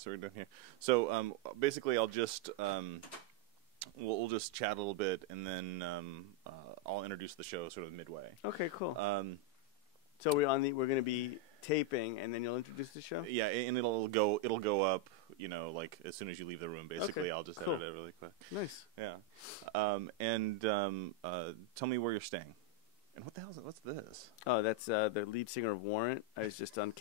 So we're done here. So basically, I'll just we'll just chat a little bit, and then I'll introduce the show sort of midway. Okay, cool. So we're going to be taping, and then you'll introduce the show. Yeah, and it'll go up. You know, like as soon as you leave the room. Basically, okay, I'll just cool. edit it really quick. Nice. Yeah. Tell me where you're staying. And what the hell is it? What's this? Oh, that's the lead singer of Warrant. I was just on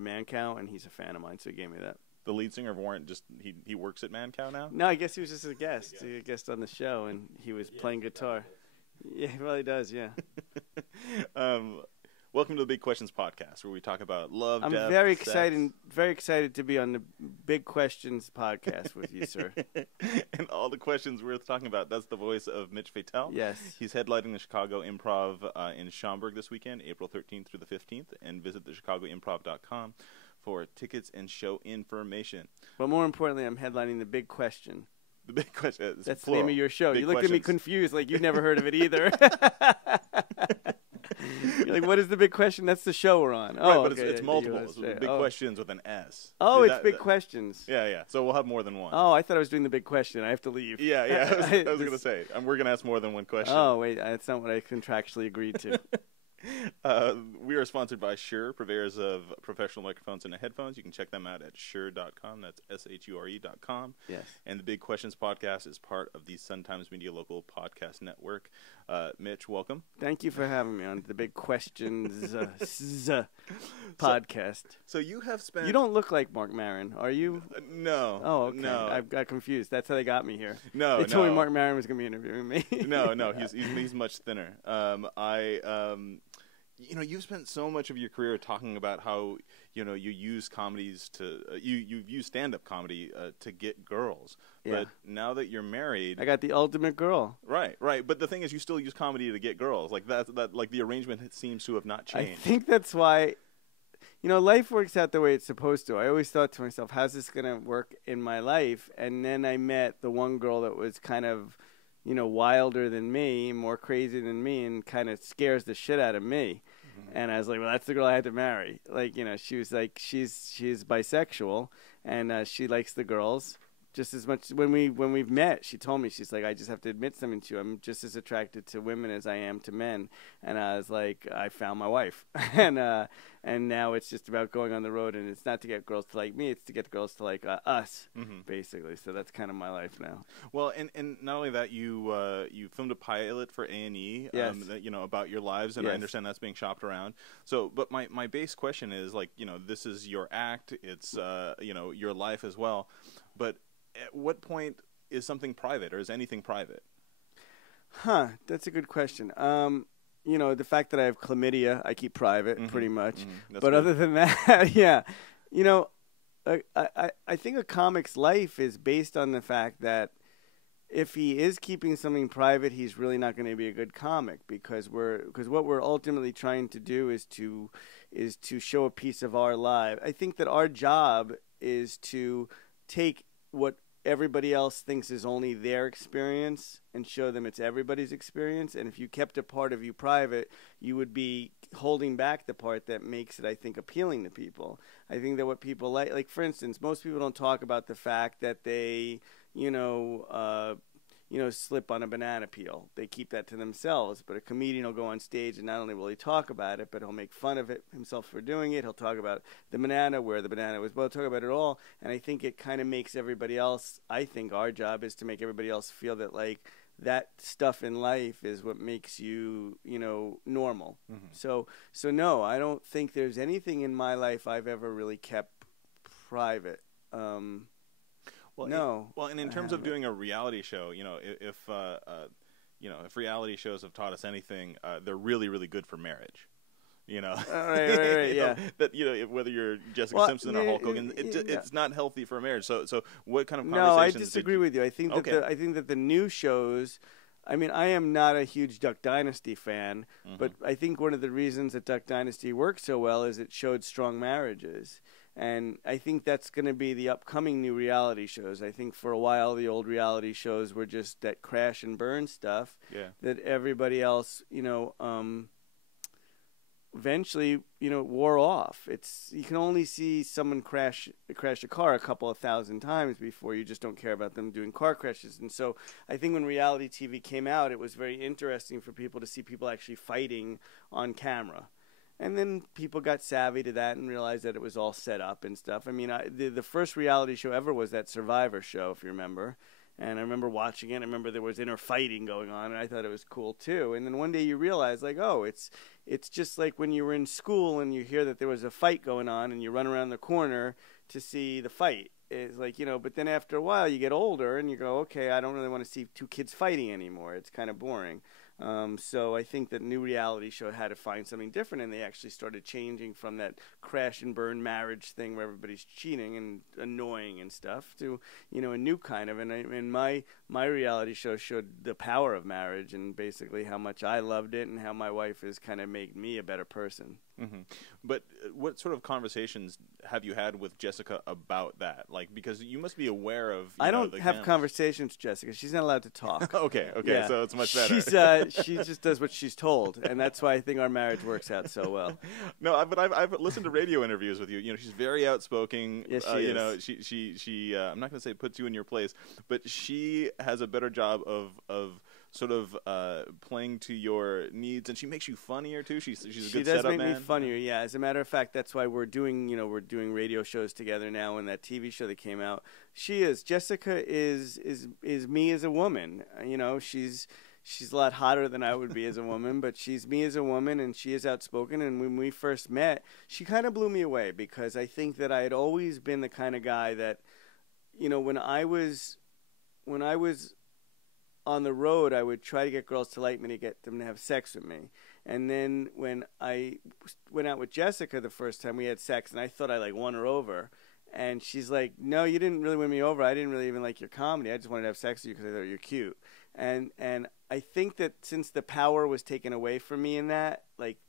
Man Cow, and he's a fan of mine, so he gave me that. The lead singer of Warrant, just he works at Man Cow now? No, I guess he was just a guest. He was a guest on the show, and he was playing guitar. Yeah, he really does, yeah. Welcome to the Big Questions podcast, where we talk about love, I'm death, very sex. excited to be on the Big Questions podcast with you, sir. And all the questions we're talking about, that's the voice of Mitch Fatel. Yes. He's headlining the Chicago Improv in Schaumburg this weekend, April 13th through the 15th, and visit thechicagoimprov.com for tickets and show information. But more importantly, I'm headlining the Big Question. The Big Question. That's plural. the name of your show. Big You looked questions. at me confused, like you've never heard of it either. You're like, what is the Big Question? That's the show we're on. Right, Oh, but okay, it's multiple. It's Big oh. Questions with an S. Oh, Is it's Big Questions. Yeah. So we'll have more than one. Oh, I thought I was doing the Big Question. I have to leave. Yeah. I was going to say, we're going to ask more than one question. Oh, wait, that's not what I contractually agreed to. We are sponsored by Shure, purveyors of professional microphones and headphones. You can check them out at shure.com. That's SHURE.com. Yes. And the Big Questions podcast is part of the Sun Times Media Local Podcast Network. Mitch, welcome. Thank you for having me on the Big Questions podcast. So you have spent... You don't look like Mark Maron, are you? No. Oh, okay. No. I got confused. That's how they got me here. No, They told me Mark Maron was going to be interviewing me. No. He's much thinner. You've spent so much of your career talking about how, you use comedies to you've used stand-up comedy to get girls. Yeah. But now that you're married, I got the ultimate girl. Right. But the thing is, you still use comedy to get girls. Like that. Like the arrangement seems to have not changed. I think that's why, life works out the way it's supposed to. I always thought to myself, how's this going to work in my life? And then I met the one girl that was kind of, wilder than me, more crazy than me, and kind of scares the shit out of me. Mm-hmm. And I was like, well, that's the girl I had to marry. Like, she was like, she's bisexual, and she likes the girls just as much. When we've met, she told me, she's like, I just have to admit something to you. I'm just as attracted to women as I am to men. And I was like, I found my wife. And now it's just about going on the road, and it's not to get girls to like me, it's to get girls to like us, basically. So that's kind of my life now. Well, and not only that, you filmed a pilot for A&E, yes. About your lives, and yes. I understand that's being shopped around. So, but my base question is, like, this is your act, it's, your life as well. But at what point is something private, or is anything private? That's a good question. The fact that I have chlamydia, I keep private pretty much. But good. Other than that, yeah. I think a comic's life is based on the fact that if he is keeping something private, he's really not going to be a good comic, because what we're ultimately trying to do is to show a piece of our life. I think that our job is to take what everybody else thinks is only their experience and show them it's everybody's experience. And if you kept a part of you private, you would be holding back the part that makes it, I think, appealing to people. I think that what people like for instance, most people don't talk about the fact that they, slip on a banana peel. They keep that to themselves. But a comedian will go on stage, and not only will he talk about it, but he'll make fun of it himself for doing it. He'll talk about the banana, where the banana was. But he'll talk about it all. And I think it kind of makes everybody else, I think our job is to make everybody else feel that, like, that stuff in life is what makes you, normal. Mm-hmm. So no, I don't think there's anything in my life I've ever really kept private. No. And in terms of doing a reality show, if reality shows have taught us anything, they're really, really good for marriage. Right, yeah. That whether you're Jessica Simpson or Hulk Hogan, it's not healthy for a marriage. So what kind of conversations? No, I disagree with you. I think that the new shows. I mean, I am not a huge Duck Dynasty fan, but I think one of the reasons that Duck Dynasty worked so well is it showed strong marriages. And I think that's going to be the upcoming new reality shows. I think for a while the old reality shows were just that crash and burn stuff that everybody else, eventually, it wore off. You can only see someone crash a car a couple of thousand times before you just don't care about them doing car crashes. And so I think when reality TV came out, it was very interesting for people to see people actually fighting on camera. And then people got savvy to that and realized that it was all set up and stuff. I mean, the first reality show ever was that Survivor show, if you remember. And I remember watching it. I remember there was inner fighting going on, and I thought it was cool too. And then one day you realize, like, oh, it's just like when you were in school and you hear that there was a fight going on, and you run around the corner to see the fight. It's like, but then after a while you get older and you go, okay, I don't really want to see two kids fighting anymore. It's kind of boring. So I think that new reality show had to find something different, and they actually started changing from that crash and burn marriage thing where everybody's cheating and annoying and stuff to, a new kind of. And my reality show showed the power of marriage and basically how much I loved it and how my wife has kind of made me a better person. Mm-hmm. But what sort of conversations have you had with Jessica about that? Like, because you must be aware of. I don't have conversations with Jessica. She's not allowed to talk. Okay, yeah. So it's much better. She just does what she's told, and that's why I think our marriage works out so well. No, but I've listened to radio interviews with you. She's very outspoken. Yes, she is. She I'm not going to say puts you in your place, but she has a better job of sort of playing to your needs, and she makes you funnier too. She's a good setup man. She does make me funnier, yeah. As a matter of fact, that's why we're doing radio shows together now. And that TV show that came out, Jessica is me as a woman. She's a lot hotter than I would be as a woman, but she's me as a woman, and she is outspoken. And when we first met, she kind of blew me away because I think that I had always been the kind of guy that, when I was on the road, I would try to get girls to like me, to get them to have sex with me. And then when I went out with Jessica the first time, we had sex, and I thought I won her over. And she's like, no, you didn't really win me over. I didn't really even like your comedy. I just wanted to have sex with you because I thought you're cute. And I think that since the power was taken away from me in that,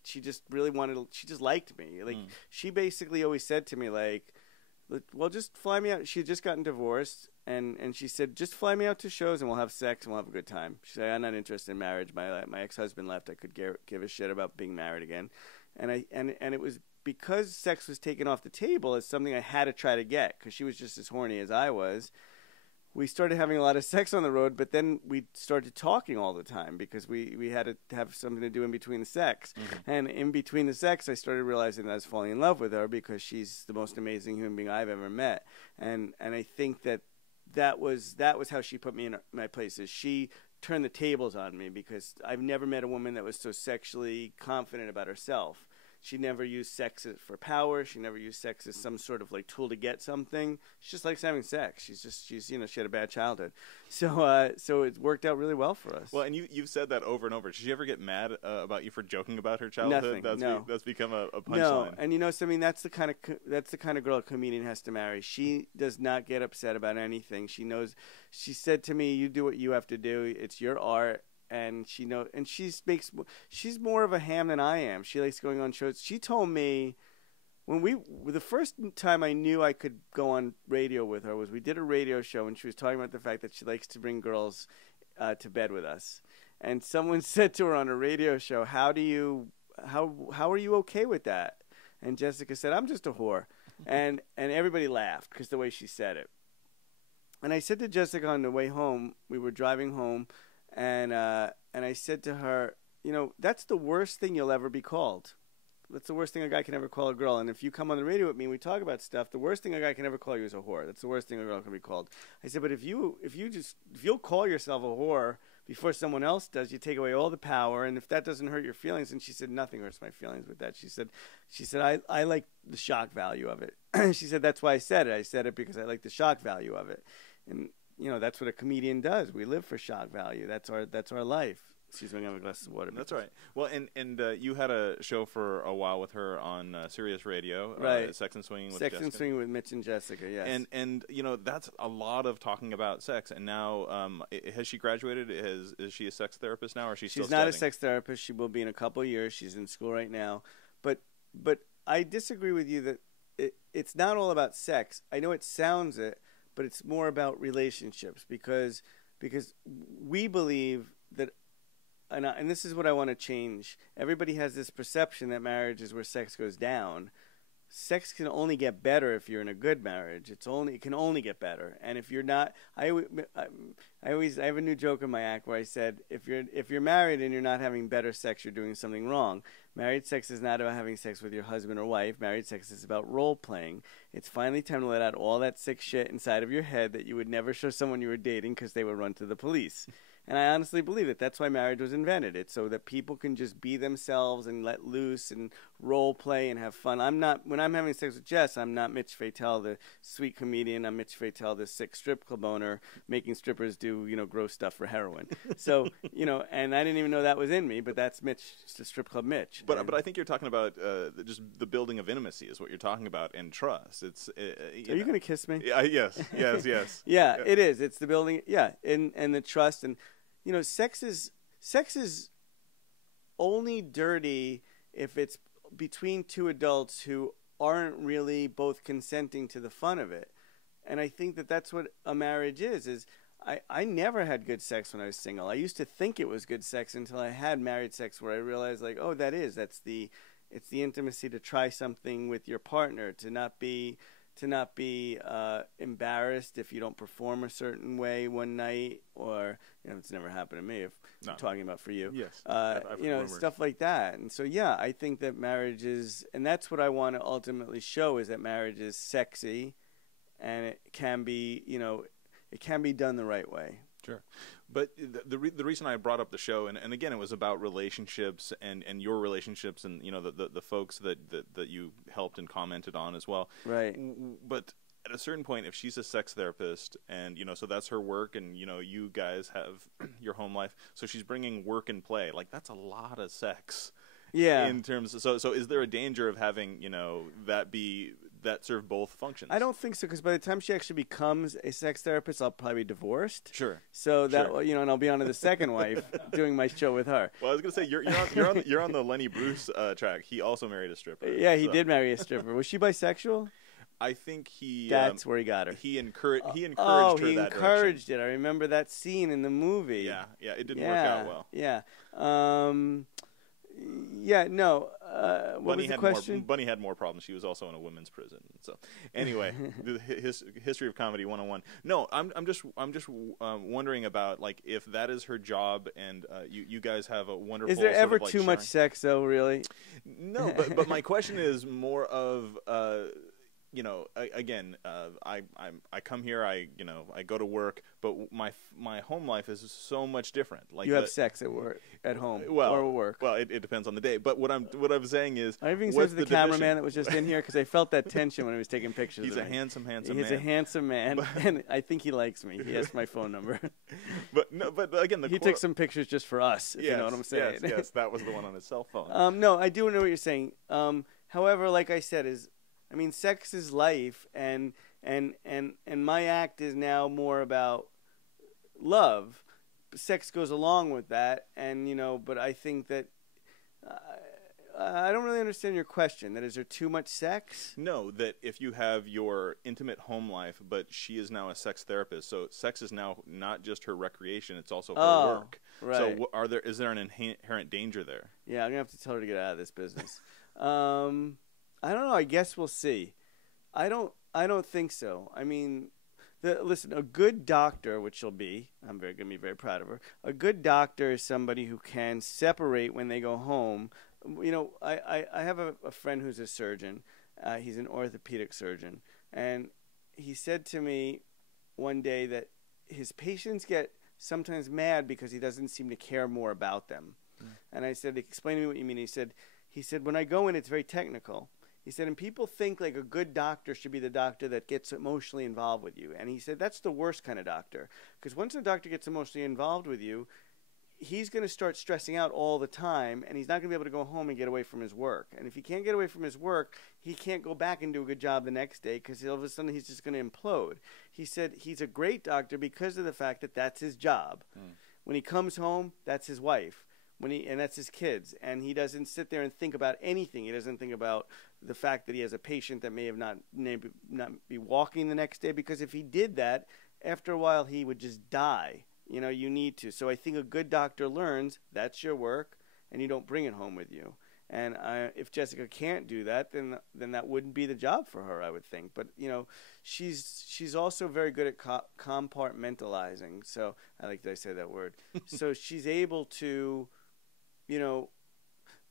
she just really she just liked me. She basically always said to me, well, just fly me out. She had just gotten divorced, and she said, just fly me out to shows and we'll have sex and we'll have a good time. She said, I'm not interested in marriage. My ex-husband left. I could give a shit about being married again. And it was because sex was taken off the table as something I had to try to get, because she was just as horny as I was. We started having a lot of sex on the road, but then we started talking all the time because we had to have something to do in between the sex. Mm-hmm. And in between the sex, I started realizing that I was falling in love with her because she's the most amazing human being I've ever met. And I think that was how she put me in my place. Is she turned the tables on me, because I've never met a woman that was so sexually confident about herself. She never used sex for power. She never used sex as some sort of tool to get something. She just likes having sex. She had a bad childhood, so it worked out really well for us. Well, and you've said that over and over. Did she ever get mad about you for joking about her childhood? Nothing. That's become a punchline. No, and something that's the kind of girl a comedian has to marry. She does not get upset about anything. She knows. She said to me, "You do what you have to do. It's your art." And she's more of a ham than I am. She likes going on shows. She told me the first time I knew I could go on radio with her was we did a radio show, and she was talking about the fact that she likes to bring girls to bed with us. And someone said to her on a radio show, how are you okay with that? And Jessica said, I'm just a whore. And everybody laughed because the way she said it. And I said to Jessica on the way home, we were driving home, and I said to her, that's the worst thing you'll ever be called. That's the worst thing a guy can ever call a girl. And if you come on the radio with me and we talk about stuff, the worst thing a guy can ever call you is a whore. That's the worst thing a girl can be called. I said, but if you'll call yourself a whore before someone else does, you take away all the power. And if that doesn't hurt your feelings, and she said, nothing hurts my feelings with that. She said, I like the shock value of it. She said, that's why I said it. I said it because I like the shock value of it. And that's what a comedian does. We live for shock value. That's our life. Excuse me, I'm going to have a glass of water. That's right. Well, and you had a show for a while with her on Sirius Radio, right? Sex and Swinging with Sex Jessica. and Swinging with Mitch and Jessica. Yes. And that's a lot of talking about sex. And now, has she graduated? Is she a sex therapist now, or is she still studying? She's not a sex therapist. She will be in a couple of years. She's in school right now. But I disagree with you that it's not all about sex. I know it sounds it, but it's more about relationships because we believe that and this is what I want to change. Everybody has this perception that marriage is where sex goes down. Sex can only get better if you're in a good marriage. It can only get better. And if you're not, I have a new joke in my act where I said, if you're married and you're not having better sex, you're doing something wrong. Married sex is not about having sex with your husband or wife. Married sex is about role playing. It's finally time to let out all that sick shit inside of your head that you would never show someone you were dating because they would run to the police. And I honestly believe that that's why marriage was invented. It's so that people can just be themselves and let loose and role play and have fun. When I'm having sex with Jess, I'm not Mitch Fatel, the sweet comedian. I'm Mitch Fatel, the sick strip club owner, making strippers do, gross stuff for heroin. So, and I didn't even know that was in me, but that's Mitch, the strip club Mitch. But I think you're talking about just the building of intimacy is what you're talking about, and trust. It's Are you going to kiss me? Yes. Yeah, it is. It's the building, and the trust. And, sex is only dirty if it's between two adults who aren't really both consenting to the fun of it. And I think that that's what a marriage is I never had good sex when I was single. I used to think it was good sex until I had married sex where I realized it's the intimacy to try something with your partner, to not be embarrassed if you don't perform a certain way one night, or it's never happened to me. If I'm talking about for you, yes, stuff like that. And so I think that marriage is, and that's what I want to ultimately show, is that marriage is sexy, and it can be it can be done the right way. Sure. But the reason I brought up the show, and again, it was about relationships and your relationships and, the folks that you helped and commented on as well. Right. But at a certain point, if she's a sex therapist and, so that's her work and, you guys have your home life, so she's bringing work and play, like that's a lot of sex. Yeah. In terms of, so is there a danger of having, that serve both functions? I don't think so, because by the time she actually becomes a sex therapist, I'll probably be divorced. Sure. So that and I'll be on to the second wife doing my show with her. Well, I was gonna say you're on the Lenny Bruce track. He also married a stripper. Yeah, he did marry a stripper. Was she bisexual? I think he. That's where he got her. He encouraged. He encouraged her. He encouraged it. I remember that scene in the movie. Yeah. It didn't work out well. Yeah. No. What was the question? Bunny had more problems. She was also in a women's prison. So, anyway, his history of comedy 101. No, I'm just wondering about, like, if that is her job, and you guys have a wonderful. Is there ever too sharing. much sex though? Really? No, but my question is more of. Again, I come here, I go to work, but my home life is so much different. Like you have sex at work, at home, or at work. Well, it depends on the day. But what I'm saying is, I'm even saying to the cameraman that was just in here, because I felt that tension when he was taking pictures. He's of a me. handsome man. He's a handsome man, and I think he likes me. He has my phone number. But again, he took some pictures just for us. If you know what I'm saying? Yes, that was the one on his cell phone. No, I do know what you're saying. However, like I said, sex is life, and my act is now more about love. Sex goes along with that, and but I think that I don't really understand your question. That is there too much sex? No, that if you have your intimate home life, but she is now a sex therapist, so sex is now not just her recreation; it's also her work. Right. So is there an inherent danger there? Yeah, I'm gonna have to tell her to get out of this business. I don't know. I guess we'll see. I don't think so. I mean, listen, a good doctor, which she'll be, I'm going to be very proud of her. A good doctor is somebody who can separate when they go home. I have a friend who's a surgeon. He's an orthopedic surgeon, and he said to me one day that his patients get sometimes mad because he doesn't seem to care more about them. And I said, "Explain to me what you mean." He said, when I go in, it's very technical. He said, and people think like a good doctor should be the doctor that gets emotionally involved with you. And he said, that's the worst kind of doctor. Because once a doctor gets emotionally involved with you, he's going to start stressing out all the time, and he's not going to be able to go home and get away from his work. And if he can't get away from his work, he can't go back and do a good job the next day, because all of a sudden he's just going to implode. He said he's a great doctor because of the fact that that's his job. When he comes home, that's his wife. And that's his kids, and he doesn't sit there and think about anything. He doesn't think about the fact that he has a patient that may not be walking the next day, because if he did that, after a while he would just die You know, you need to. So I think a good doctor learns that's your work, and you don't bring it home with you. And if Jessica can't do that, then that wouldn't be the job for her, I would think. But you know, she's also very good at compartmentalizing. So I like that I say that word. So she's able to, you know,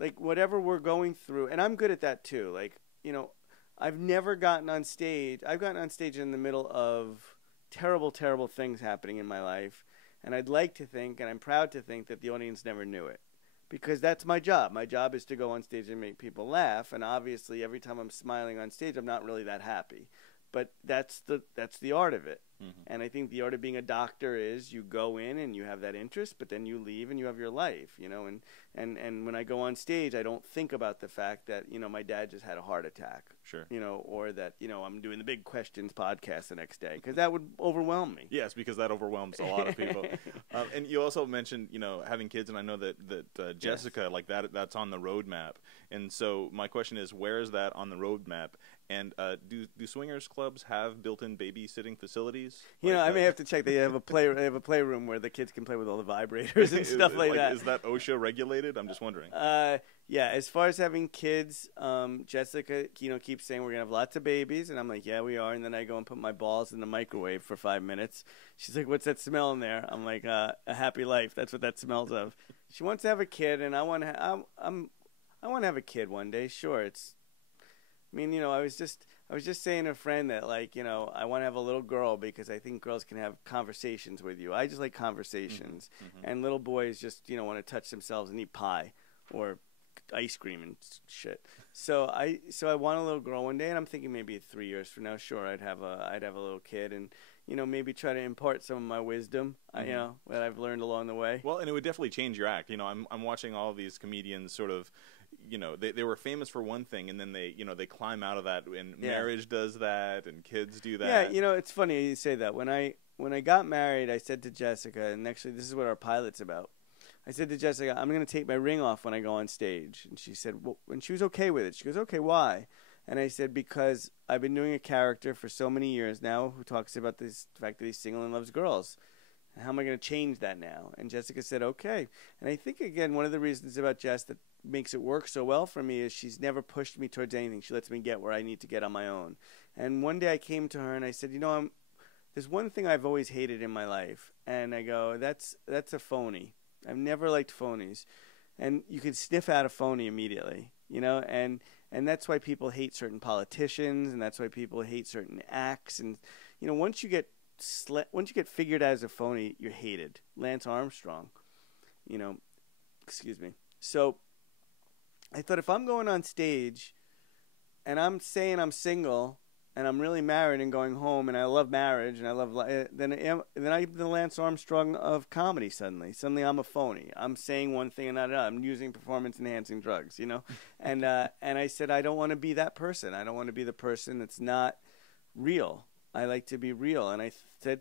like whatever we're going through, and I'm good at that too. Like, you know, I've never gotten on stage. I've gotten on stage in the middle of terrible, terrible things happening in my life, and I'd like to think, and I'm proud to think, that the audience never knew it. Because that's my job. My job is to go on stage and make people laugh. And obviously, every time I'm smiling on stage, I'm not really that happy. But that's the art of it. Mm-hmm. And I think the art of being a doctor is you go in and you have that interest, but then you leave and you have your life, you know. And when I go on stage, I don't think about the fact that, you know, my dad just had a heart attack. Sure. You know, or that, you know, I'm doing the Big Questions podcast the next day, because that would overwhelm me. Yes, because that overwhelms a lot of people. And you also mentioned, you know, having kids, and I know that Jessica, yes, like that's on the roadmap. And so my question is, where is that on the roadmap? And do swingers clubs have built-in babysitting facilities? You know, I may have to check. They have a playroom where the kids can play with all the vibrators and stuff like that. Is that OSHA regulated? I'm just wondering. Yeah, as far as having kids, Jessica, you know, keeps saying we're gonna have lots of babies, and I'm like, yeah, we are. And then I go and put my balls in the microwave for 5 minutes. She's like, what's that smell in there? I'm like, a happy life. That's what that smells of. She wants to have a kid, and I want to. I want to have a kid one day. Sure, I mean, you know, I was just saying to a friend that, like, you know, I want to have a little girl because I think girls can have conversations with you. I just like conversations, mm-hmm. And little boys just, you know, want to touch themselves and eat pie or ice cream and shit. So I want a little girl one day, and I'm thinking maybe 3 years from now, sure, I'd have a little kid, and you know, maybe try to impart some of my wisdom, mm-hmm. You know, that I've learned along the way. Well, and it would definitely change your act. You know, I'm watching all of these comedians sort of. You know, they were famous for one thing, and then they climb out of that, and marriage does that, and kids do that. Yeah, you know, it's funny you say that. When I got married, I said to Jessica, and actually this is what our pilot's about. I said to Jessica, I'm going to take my ring off when I go on stage. And she said, well, and she was okay with it. She goes, okay, why? And I said, because I've been doing a character for so many years now who talks about this fact that he's single and loves girls. How am I going to change that now? And Jessica said, okay. And I think, again, one of the reasons about Jess that makes it work so well for me is she's never pushed me towards anything. She lets me get where I need to get on my own. And one day I came to her and I said, you know, there's one thing I've always hated in my life. And I go, that's a phony. I've never liked phonies. And you can sniff out a phony immediately, you know, and that's why people hate certain politicians, and that's why people hate certain acts. And, you know, once you get figured out as a phony, you're hated. Lance Armstrong, you know, excuse me. So I thought, if I'm going on stage and I'm saying I'm single and I'm really married and going home and I love marriage and I love then I'm the Lance Armstrong of comedy. Suddenly I'm a phony. I'm saying one thing and not another. I'm using performance enhancing drugs, you know. And I said, I don't want to be that person. I don't want to be the person that's not real. I like to be real. And I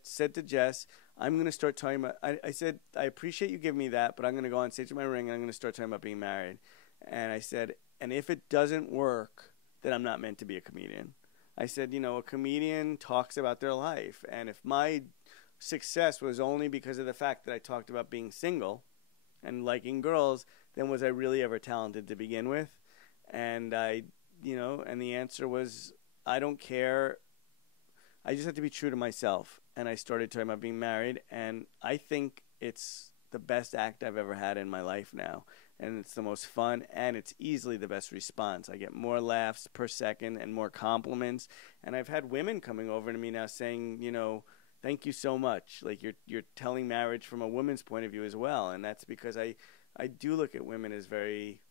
said to Jess, I'm going to start talking about, I said, I appreciate you giving me that, but I'm going to go on stage with my ring and I'm going to start talking about being married. And I said, and if it doesn't work, then I'm not meant to be a comedian. I said, you know, a comedian talks about their life. And if my success was only because of the fact that I talked about being single and liking girls, then was I really ever talented to begin with? And and the answer was, I don't care. I just have to be true to myself. And I started talking about being married, and I think it's the best act I've ever had in my life now. And it's the most fun, and it's easily the best response. I get more laughs per second and more compliments. And I've had women coming over to me now saying, you know, thank you so much. Like, you're telling marriage from a woman's point of view as well. And that's because I do look at women as very,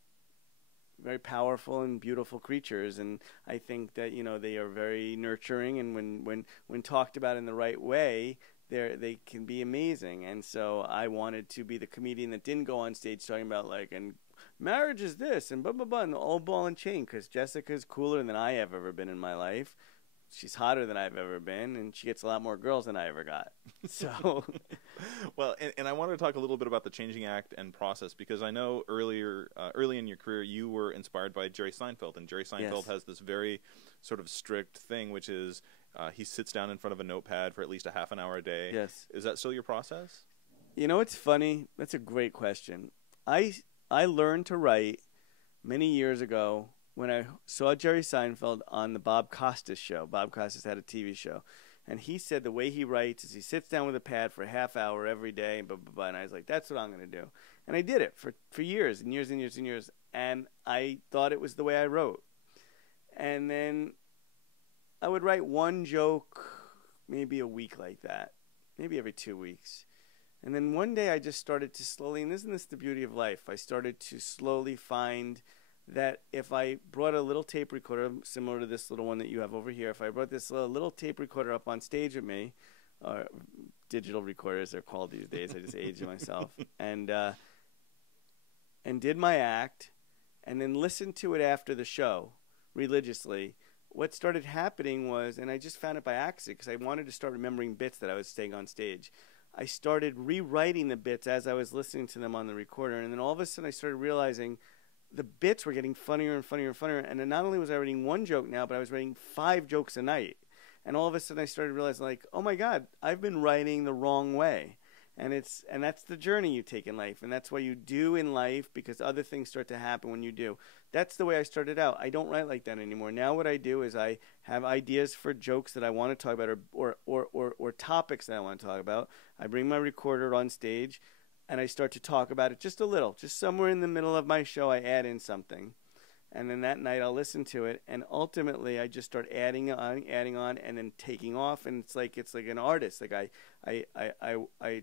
very powerful and beautiful creatures. And I think that, you know, they are very nurturing. And when talked about in the right way, they can be amazing. And so I wanted to be the comedian that didn't go on stage talking about, like, and marriage is this and blah, blah, blah, and all ball and chain, because Jessica's cooler than I have ever been in my life. She's hotter than I've ever been, and she gets a lot more girls than I ever got. So, well, and I want to talk a little bit about the changing act and process, because I know early in your career you were inspired by Jerry Seinfeld, and Jerry Seinfeld has this very sort of strict thing, which is he sits down in front of a notepad for at least a half an hour a day. Yes. Is that still your process? You know, it's funny. That's a great question. I learned to write many years ago when I saw Jerry Seinfeld on the Bob Costas show. Bob Costas had a TV show. And he said the way he writes is he sits down with a pad for a half hour every day, and blah, blah, blah. And I was like, that's what I'm going to do. And I did it for years and years and years and years. And I thought it was the way I wrote. And then I would write one joke maybe a week like that, maybe every 2 weeks. And then one day I just started to slowly, and isn't this the beauty of life? I started to slowly find that if I brought a little tape recorder, similar to this little one that you have over here, if I brought this little tape recorder up on stage with me, or digital recorders they're called these days, I just aged myself, and did my act, and then listened to it after the show religiously, what started happening was, and I just found it by accident because I wanted to start remembering bits that I was saying on stage, I started rewriting the bits as I was listening to them on the recorder, and then all of a sudden I started realizing the bits were getting funnier and funnier and funnier, and then not only was I writing one joke now, but I was writing 5 jokes a night. And all of a sudden I started realizing, like, oh my God, I've been writing the wrong way. And that's the journey you take in life, and that's what you do in life because other things start to happen when you do. That's the way I started out. I don't write like that anymore. Now what I do is I have ideas for jokes that I want to talk about or topics that I want to talk about. I bring my recorder on stage, and I start to talk about it just a little. Just somewhere in the middle of my show, I add in something. And then that night I'll listen to it, and ultimately I just start adding on, and then taking off. And it's like an artist. Like I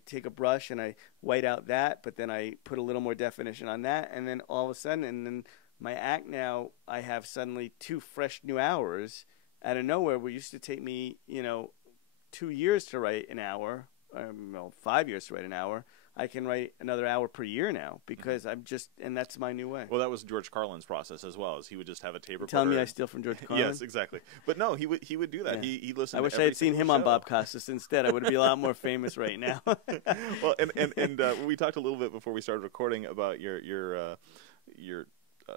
take a brush and I white out that, but then I put a little more definition on that, and then all of a sudden, and then my act now, I have suddenly 2 fresh new hours out of nowhere. Where it used to take me, 2 years to write an hour, 5 years to write an hour. I can write another hour per year now because and that's my new way. Well, that was George Carlin's process as well, as he would just have a tape recorder. Telling me I steal from George Carlin? Yes, exactly. But no, he would do that. Yeah. He listened. I wish I had seen him on Bob Costas instead. I would be a lot more famous right now. Well, and we talked a little bit before we started recording about your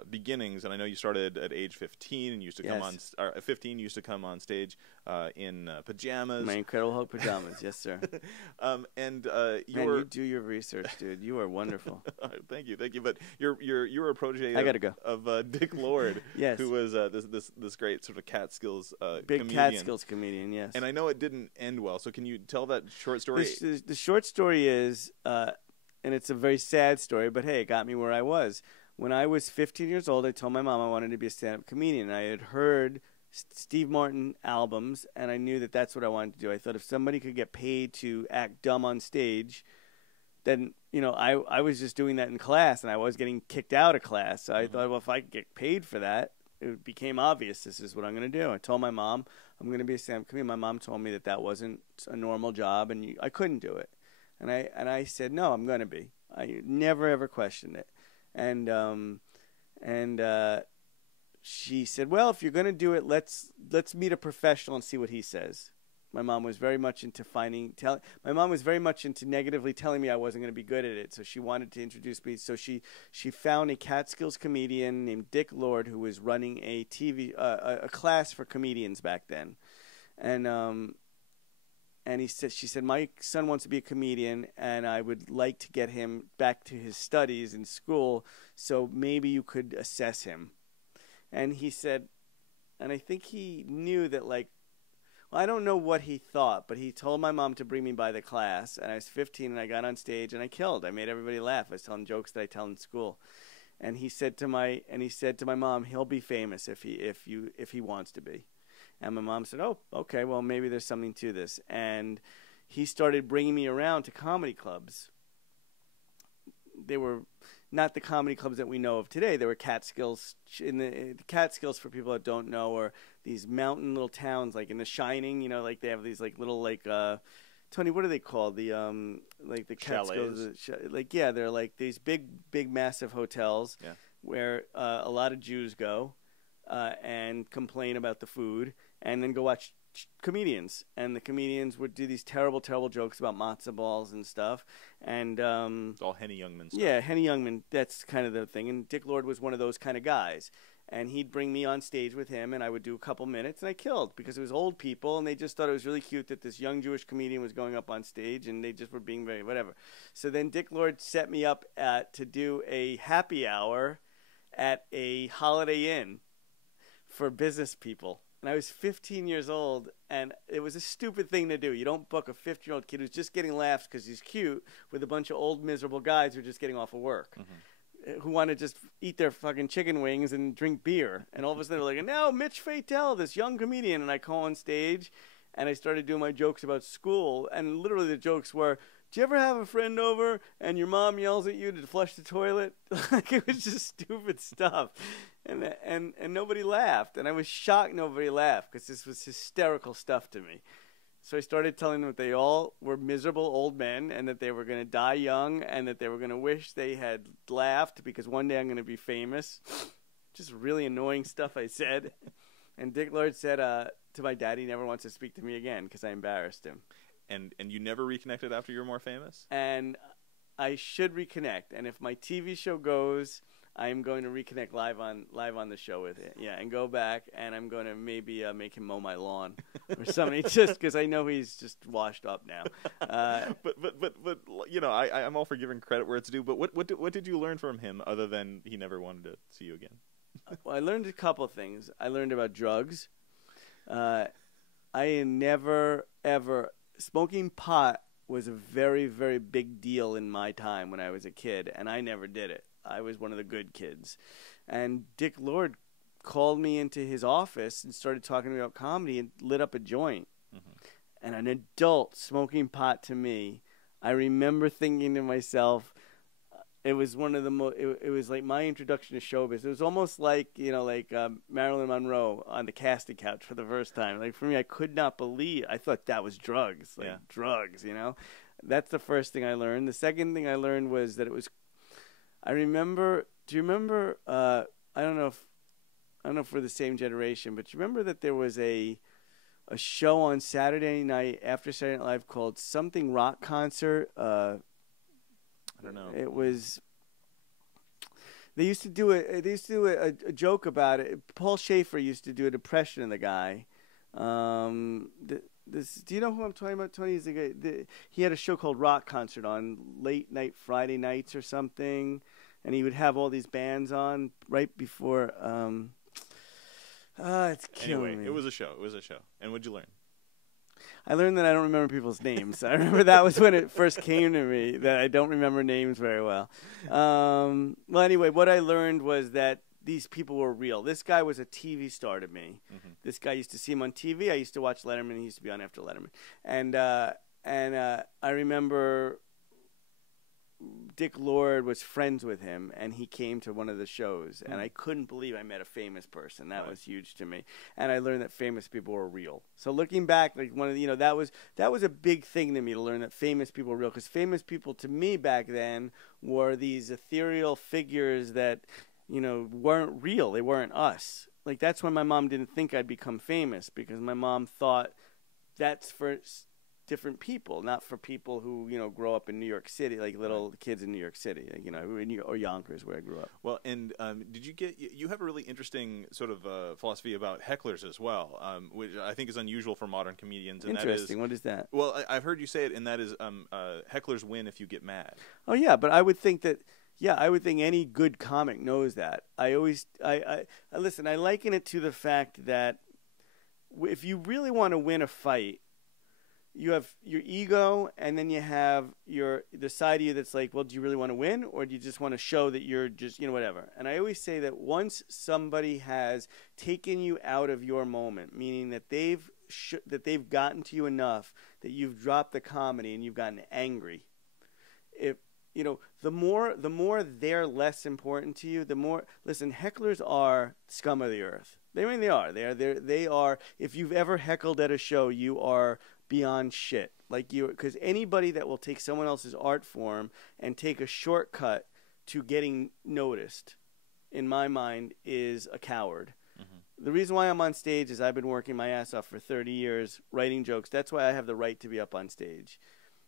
beginnings, and I know you started at age 15 and used to come on. 15 used to come on stage in pajamas. My Incredible Hulk pajamas, yes, sir. And you do your research, dude. You are wonderful. Thank you. But you're a protege. I gotta go. Of Dick Lord, yes, who was this great sort of Catskills big comedian. Catskills comedian. Yes. And I know it didn't end well. So can you tell that short story? The short story is, and it's a very sad story, but hey, it got me where I was. When I was 15 years old, I told my mom I wanted to be a stand-up comedian. I had heard Steve Martin albums, and I knew that that's what I wanted to do. I thought if somebody could get paid to act dumb on stage, then, I was just doing that in class, and I was getting kicked out of class. So I thought, well, if I could get paid for that, it became obvious this is what I'm going to do. I told my mom I'm going to be a stand-up comedian. My mom told me that wasn't a normal job, and I couldn't do it. And I said, no, I'm going to be. I never, ever questioned it. And she said, well, if you're going to do it, let's meet a professional and see what he says. My mom was very much into negatively telling me I wasn't going to be good at it. So she wanted to introduce me. So she found a Catskills comedian named Dick Lord, who was running a a class for comedians back then. And she said, my son wants to be a comedian, and I would like to get him back to his studies in school, so maybe you could assess him. And he said, and I think he knew that, I don't know what he thought, but he told my mom to bring me by the class, and I was 15, and I got on stage, and I killed. I made everybody laugh. I was telling jokes that I tell in school. And he said to my mom, he'll be famous if he wants to be. And my mom said, oh, okay, well, maybe there's something to this. And he started bringing me around to comedy clubs. They were not the comedy clubs that we know of today. They were Catskills. The Catskills, for people that don't know, are these mountain little towns, like in The Shining. They have these little Tony, what are they called? The Catskills. They're like these big, massive hotels where a lot of Jews go and complain about the food. And then go watch comedians, and the comedians would do these terrible, terrible jokes about matzo balls and stuff. And it's all Henny Youngman stuff. Yeah, Henny Youngman. That's kind of the thing. And Dick Lord was one of those kind of guys. and he'd bring me on stage with him, and I would do a couple minutes, and I killed because it was old people, and they just thought it was really cute that this young Jewish comedian was going up on stage, and they just were being very whatever. So then Dick Lord set me up to do a happy hour at a Holiday Inn for business people. And I was 15 years old, and it was a stupid thing to do. You don't book a 15-year-old kid who's just getting laughs because he's cute with a bunch of old, miserable guys who are just getting off of work, who want to just eat their fucking chicken wings and drink beer. And all of a sudden, they're like, and now Mitch Fatel, this young comedian. And I go on stage, and I started doing my jokes about school. And literally the jokes were, do you ever have a friend over and your mom yells at you to flush the toilet? Like, it was just stupid stuff. And nobody laughed. And I was shocked nobody laughed because this was hysterical stuff to me. So I started telling them that they all were miserable old men and that they were going to die young and that they were going to wish they had laughed because one day I'm going to be famous. Just really annoying stuff I said. And Dick Lord said to my dad he never wants to speak to me again because I embarrassed him. And you never reconnected after you were more famous? And I should reconnect. And if my TV show goes, I'm going to reconnect live on the show with it. Yeah, and go back, and I'm going to maybe make him mow my lawn or something, just because I know he's just washed up now. But you know, I'm all for giving credit where it's due. But what did you learn from him other than he never wanted to see you again? Well, I learned a couple things. I learned about drugs. I never ever smoking pot was a very, very big deal in my time when I was a kid, and I never did it. I was one of the good kids. And Dick Lord called me into his office and started talking to me about comedy and lit up a joint. And an adult smoking pot to me, I remember thinking to myself, it was one of the it was like my introduction to showbiz. It was almost like, you know, like Marilyn Monroe on the casting couch for the first time. Like, for me, I could not believe. I thought that was drugs, like drugs, you know. That's the first thing I learned. The second thing I learned was that it was. I remember. Do you remember? I don't know if we're the same generation, but you remember that there was a show on Saturday night after Saturday Night Live called Something Rock Concert. I don't know. It was. They used to do a joke about it. Paul Schaefer used to do an impression of the guy. Do you know who I'm talking about, Tony? He's the guy. He had a show called Rock Concert on late night Friday nights or something, and he would have all these bands on right before. It's killing me. It was a show. And what'd you learn? I learned that I don't remember people's names. I remember that was when it first came to me, that I don't remember names very well. Well, anyway, what I learned was that these people were real. This guy was a TV star to me. This guy, used to see him on TV. I used to watch Letterman. He used to be on after Letterman. And I remember Dick Lord was friends with him, and he came to one of the shows, and I couldn't believe I met a famous person. That was huge to me, and I learned that famous people were real. So looking back, like that was a big thing to me, to learn that famous people were real, because famous people to me back then were these ethereal figures that weren't real. They weren't us. Like, that's when my mom didn't think I'd become famous, because my mom thought that's for different people, not for people who grow up in New York City, like little kids in New York City, or Yonkers, where I grew up. Well, and you have a really interesting sort of philosophy about hecklers as well, which I think is unusual for modern comedians. And interesting. What is that? Well, I've heard you say it, and that is hecklers win if you get mad. Oh yeah, but I would think that. Yeah, I would think any good comic knows that. I listen. I liken it to the fact that if you really want to win a fight, you have your ego, and then you have the side of you that's like, well, do you really want to win, or do you just want to show that you're just whatever? And I always say that once somebody has taken you out of your moment, meaning that they've gotten to you enough that you've dropped the comedy and you've gotten angry, the more they're less important to you, the more. Listen, hecklers are scum of the earth. They are. They are. If you've ever heckled at a show, you are beyond shit. Because anybody that will take someone else's art form and take a shortcut to getting noticed, in my mind, is a coward. The reason why I'm on stage is I've been working my ass off for 30 years writing jokes. That's why I have the right to be up on stage.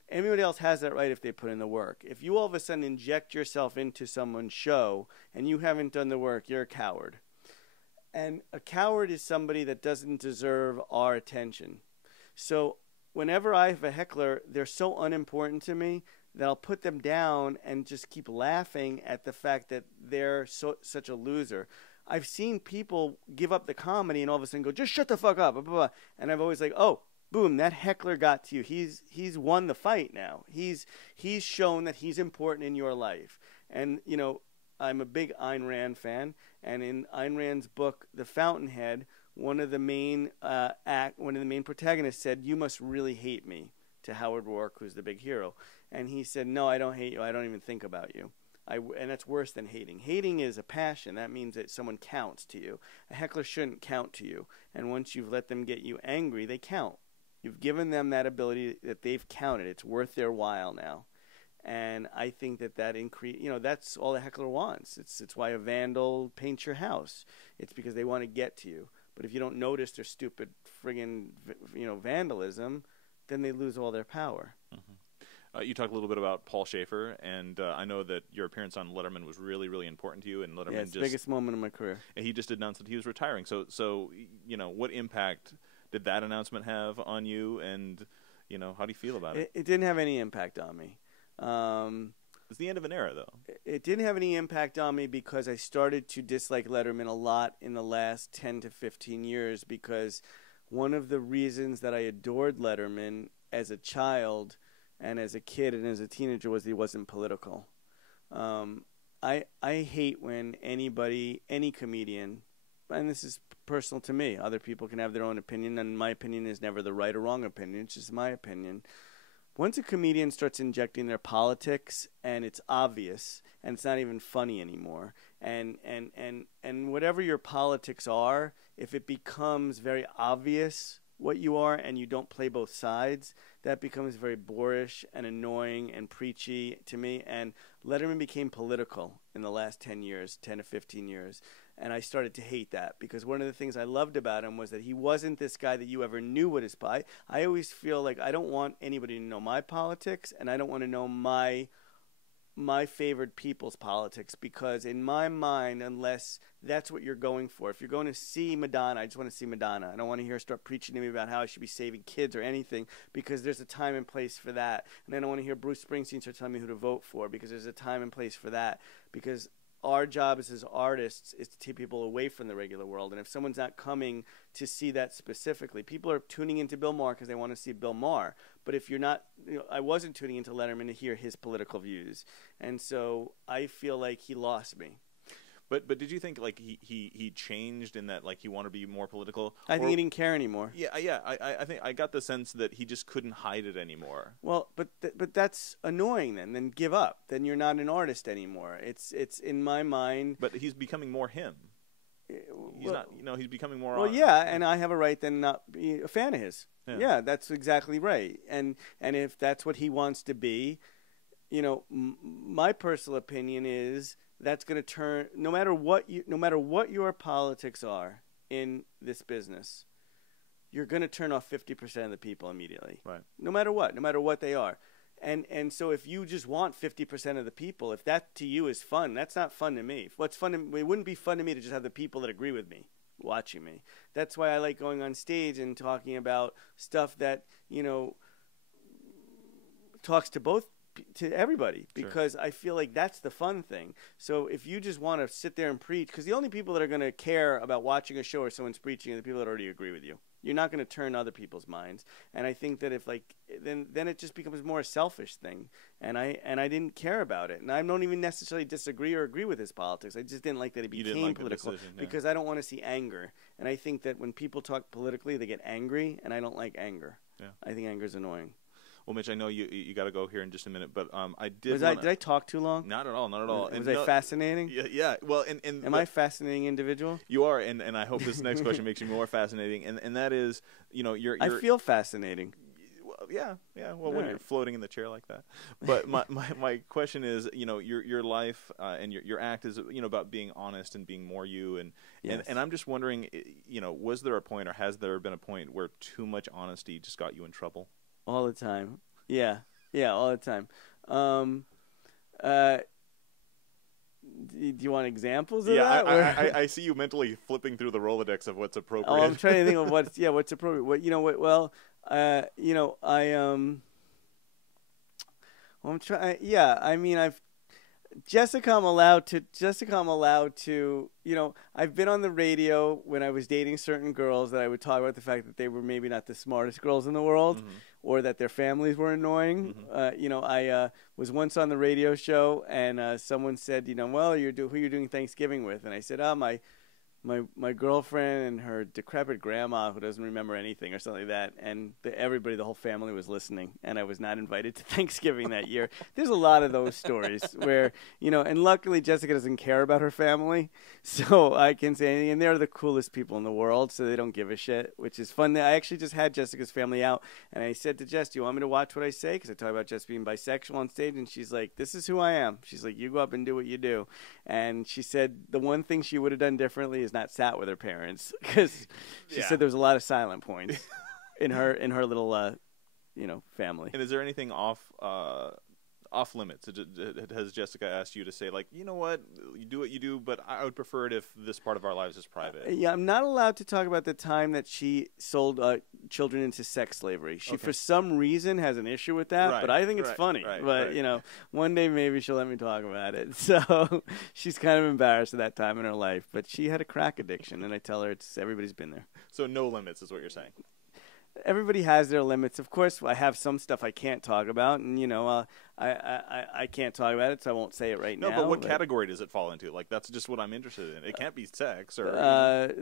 Anybody else has that right if they put in the work. If you all of a sudden inject yourself into someone's show and you haven't done the work, you're a coward. And a coward is somebody that doesn't deserve our attention. So whenever I have a heckler, they're so unimportant to me that I'll put them down and just keep laughing at the fact that they're such a loser. I've seen people give up the comedy and all of a sudden go, just shut the fuck up, blah, blah, blah. And I've always like, oh, boom, that heckler got to you. He's won the fight now. He's shown that he's important in your life. And, you know, I'm a big Ayn Rand fan, and in Ayn Rand's book, The Fountainhead, one of the main protagonists said, "You must really hate me," to Howard Rourke, who's the big hero. And he said, "No, I don't hate you. I don't even think about you." And that's worse than hating. Hating is a passion. That means that someone counts to you. A heckler shouldn't count to you. And once you've let them get you angry, they count. You've given them that ability that they've counted. It's worth their while now. And I think that increase, you know, that's all a heckler wants. It's why a vandal paints your house. It's because they want to get to you. But if you don't notice their stupid friggin', you know, vandalism, then they lose all their power. Mm-hmm. You talked a little bit about Paul Schaefer, and I know that your appearance on Letterman was really, really important to you. And Letterman, it's the biggest moment of my career. And he just announced that he was retiring. So you know, what impact did that announcement have on you? And you know, how do you feel about it? It didn't have any impact on me. It's the end of an era, though. It didn't have any impact on me because I started to dislike Letterman a lot in the last 10 to 15 years, because one of the reasons that I adored Letterman as a child and as a kid and as a teenager was he wasn't political. I hate when any comedian, and this is personal to me, other people can have their own opinion, and my opinion is never the right or wrong opinion, it's just my opinion. Once a comedian starts injecting their politics and it's obvious and it's not even funny anymore, and whatever your politics are, if it becomes very obvious what you are and you don't play both sides, that becomes very boorish and annoying and preachy to me. And Letterman became political in the last 10 to 15 years. And I started to hate that, because one of the things I loved about him was that he wasn't this guy that you ever knew what his pie. I always feel like I don't want anybody to know my politics, and I don't want to know my favored people's politics, because in my mind, unless that's what you're going for, if you're going to see Madonna, I just want to see Madonna. I don't want to hear her start preaching to me about how I should be saving kids or anything, because there's a time and place for that. And I don't want to hear Bruce Springsteen start telling me who to vote for, because there's a time and place for that. Because our job as artists is to take people away from the regular world. And if someone's not coming to see that specifically, people are tuning into Bill Maher because they want to see Bill Maher. But if you're not, you know, I wasn't tuning into Letterman to hear his political views. And so I feel like he lost me. But did you think like he changed in that, like he wanted to be more political? I think he didn't care anymore. Yeah. I think I got the sense that he just couldn't hide it anymore. Well, but that's annoying. Then give up. Then you're not an artist anymore. It's in my mind. But he's becoming more him. He's not. You know, he's becoming more. Well, yeah, and I have a right then not be a fan of his. Yeah, that's exactly right. And if that's what he wants to be, you know, my personal opinion is, that's going to turn, no matter what your politics are in this business, you're going to turn off 50% of the people immediately. Right. No matter what they are. And so if you just want 50% of the people, if that to you is fun, that's not fun to me. What's fun to me, it wouldn't be fun to me to just have the people that agree with me watching me. That's why I like going on stage and talking about stuff that, you know, talks to everybody, because I feel like that's the fun thing. So if you just want to sit there and preach, because the only people that are going to care about watching a show or someone's preaching are the people that already agree with you. You're not going to turn other people's minds. And I think that if then it just becomes more a selfish thing. And I didn't care about it. And I don't even necessarily disagree or agree with his politics. I just didn't like that it became political, because I don't want to see anger. And I think that when people talk politically, they get angry, and I don't like anger. Yeah. I think anger is annoying. Well, Mitch, I know you got to go here in just a minute, but I did. Did I talk too long? Not at all. Was I fascinating? Yeah. Well, am I a fascinating individual? You are, and I hope this next question makes you more fascinating. And that is, you know, you're. I feel fascinating. Well, yeah. Well, when you're floating in the chair like that. But my question is, you know, your life and your act is, you know, about being honest and being more you, and I'm just wondering, you know, was there a point, or has there been a point where too much honesty just got you in trouble? All the time. Yeah, all the time. Do you want examples of Yeah, that? I see you mentally flipping through the Rolodex of what's appropriate. Oh, I'm trying to think of what's appropriate. What, you know what? Well, you know, I'm trying. Yeah, I mean, Jessica, I'm allowed to, you know, I've been on the radio when I was dating certain girls that I would talk about the fact that they were maybe not the smartest girls in the world, Mm-hmm. or that their families were annoying. Mm-hmm. You know, I was once on the radio show and someone said, you know, well, who you're doing Thanksgiving with? And I said, oh, my girlfriend and her decrepit grandma who doesn't remember anything or something like that, and everybody, the whole family was listening, and I was not invited to Thanksgiving that year. There's a lot of those stories where, you know, and luckily Jessica doesn't care about her family, so I can say anything, and they're the coolest people in the world, so they don't give a shit, which is fun. I actually just had Jessica's family out, and I said to Jess, do you want me to watch what I say? Because I talk about Jess being bisexual on stage, and she's like, this is who I am. She's like, you go up and do what you do. And she said the one thing she would have done differently is not sat with her parents, because she said there was a lot of silent points in her little you know, family. And is there anything off limits? Has Jessica asked you to say, like, you know what, you do what you do, but I would prefer it if this part of our lives is private? Yeah, I'm not allowed to talk about the time that she sold children into sex slavery. She, for some reason, has an issue with that, but I think it's funny. But, you know, one day maybe she'll let me talk about it. So she's kind of embarrassed at that time in her life. But she had a crack addiction, and I tell her everybody's been there. So no limits is what you're saying? Everybody has their limits. Of course, I have some stuff I can't talk about, and, you know, I can't talk about it, so I won't say it right now. No, but what category does it fall into? Like, that's just what I'm interested in. It can't be sex or...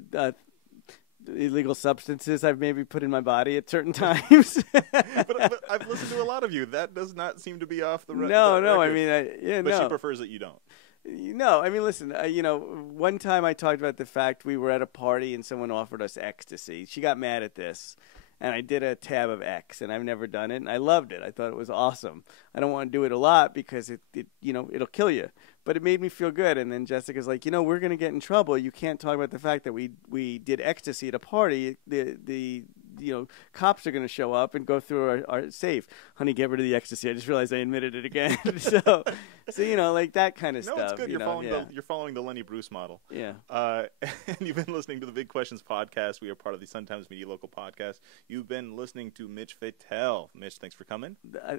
illegal substances I've maybe put in my body at certain times. but I've listened to a lot of you. That does not seem to be off the record. No, I mean, but she prefers that you don't. No, I mean, listen, you know, one time I talked about the fact we were at a party and someone offered us ecstasy. She got mad at this. And I did a tab of X, and I've never done it, and I loved it. I thought it was awesome. I don't want to do it a lot because it you know, it'll kill you. But it made me feel good. And then Jessica's like, you know, we're going to get in trouble. You can't talk about the fact that we did ecstasy at a party. The you know, cops are going to show up and go through our safe. Honey, get rid of the ecstasy. I just realized I admitted it again. so you know, like that kind of stuff. No, it's good. You're following the Lenny Bruce model. Yeah. And you've been listening to the Big Questions podcast. We are part of the Sun Times Media Local podcast. You've been listening to Mitch Fatel. Mitch, thanks for coming.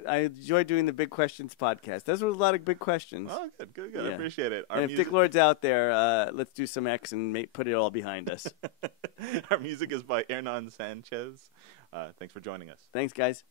I enjoy doing the Big Questions podcast. Those were a lot of big questions. Oh, good. Yeah. I appreciate it. And if Dick Lord's out there, let's do some X and put it all behind us. Our music is by Hernan Sanchez. Thanks for joining us. Thanks, guys.